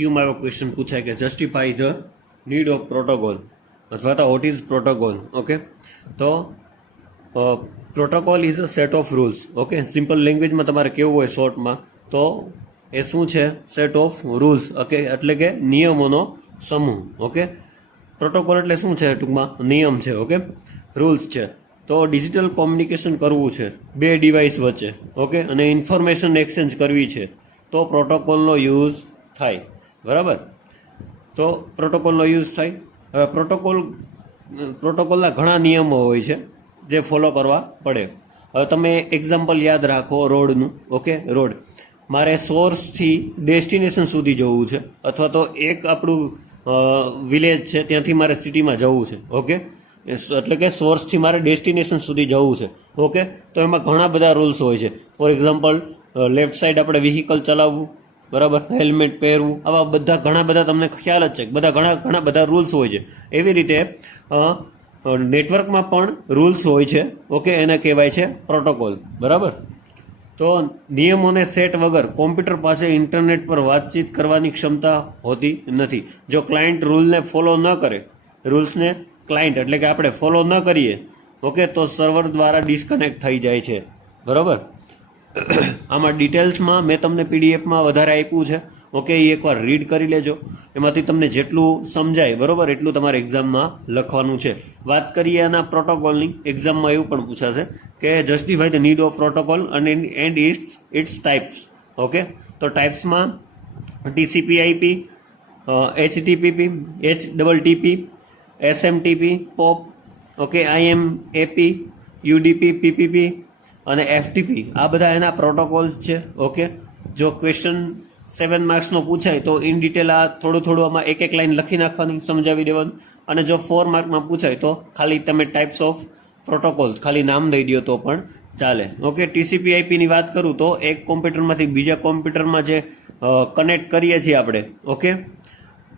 એમસીક્યુમાં એવો ક્વેશ્ચન પૂછાય કે justify the need of protocol અથવા તો વોટ ઇઝ પ્રોટોકોલ. ઓકે, તો protocol is a set of rules. Okay, simple લેંગ્વેજમાં તમારે કેવું હોય શોર્ટમાં, તો એ શું છે? Set of rules. ઓકે, એટલે કે નિયમોનો સમૂહ. ઓકે, પ્રોટોકોલ એટલે શું છે? ટૂંકમાં નિયમ છે. ઓકે, રૂલ્સ છે. તો ડિજિટલ કોમ્યુનિકેશન કરવું છે બે ડિવાઇસ વચ્ચે, ઓકે, અને ઇન્ફોર્મેશન એક્સચેન્જ કરવી છે, તો પ્રોટોકોલનો યુઝ થાય. બરાબર? તો પ્રોટોકોલનો યુઝ થાય. હવે પ્રોટોકોલના ઘણા નિયમો હોય છે જે ફોલો કરવા પડે. હવે તમે એક્ઝામ્પલ યાદ રાખો રોડનું. ઓકે, રોડ મારે સોર્સથી ડેસ્ટિનેશન સુધી જવું છે, અથવા તો એક આપણું વિલેજ છે ત્યાંથી મારે સિટીમાં જવું છે. ઓકે, એટલે કે સોર્સથી મારે ડેસ્ટિનેશન સુધી જવું છે. ઓકે, તો એમાં ઘણા બધા રૂલ્સ હોય છે. ફોર એક્ઝામ્પલ, લેફ્ટ સાઈડ આપણે વ્હીકલ ચલાવવું, બરાબર, હેલ્મેટ પહેરવું, આવા બધા ઘણા બધા તમને ખ્યાલ જ છે, બધા ઘણા બધા રૂલ્સ હોય છે. એવી રીતે નેટવર્કમાં પણ રૂલ્સ હોય છે. ઓકે, એને કહેવાય છે પ્રોટોકોલ. બરાબર? તો નિયમોને સેટ વગર કોમ્પ્યુટર પાસે ઇન્ટરનેટ પર વાતચીત કરવાની ક્ષમતા હોતી નથી. જો ક્લાયન્ટ રૂલને ફોલો ન કરે, રૂલ્સને ક્લાયન્ટ એટલે કે આપણે ફોલો ન કરીએ, ઓકે, તો સર્વર દ્વારા ડિસ્કનેક્ટ થઈ જાય છે. બરાબર? આમાં ડિટેલ્સમાં મેં તમને પીડીએફમાં વધારે આપ્યું છે. ઓકે, એ એકવાર રીડ કરી લેજો. એમાંથી તમને જેટલું સમજાય, બરાબર, એટલું તમારે એક્ઝામમાં લખવાનું છે. વાત કરીએ આના પ્રોટોકોલની. એક્ઝામમાં એવું પણ પૂછાશે કે justify the need of protocol and its types. Okay, તો ટાઈપ્સમાં TCP/IP, HTTP, HTTP, SMTP, POP, okay, IMAP, UDP, PPP અને FTP, આ બધા એના પ્રોટોકોલ્સ છે. ઓકે, જો ક્વેશ્ચન 7 માર્ક્સનો પૂછાય તો ઇન ડિટેલ આ થોડું આમાં એક લાઈન લખી નાખવાની, સમજાવી દેવાનું. અને જો 4 માર્કમાં પૂછાય તો ખાલી તમે ટાઈપ્સ ઓફ પ્રોટોકોલ ખાલી નામ દઈ દો તો પણ ચાલે. ઓકે, TCP/IP ની વાત કરું તો એક કોમ્પ્યુટરમાંથી બીજા કોમ્પ્યુટરમાં જે કનેક્ટ કરીએ છીએ આપણે, ઓકે,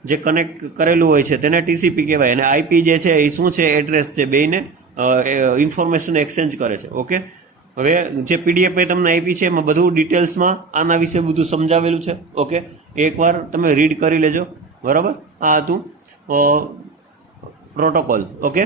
જે કનેક્ટ કરેલું હોય છે તેને TCP કહેવાય. અને IP જે છે એ શું છે? એડ્રેસ છે. બેયને ઇન્ફોર્મેશન એક્સચેન્જ કરે છે. ઓકે, હવે જે PDF તમને આપી છે એમાં બધું ડિટેલ્સમાં આના વિશે બધું સમજાવેલું છે. ઓકે, એકવાર તમે રીડ કરી લેજો. બરાબર? આ હતું પ્રોટોકોલ. ઓકે.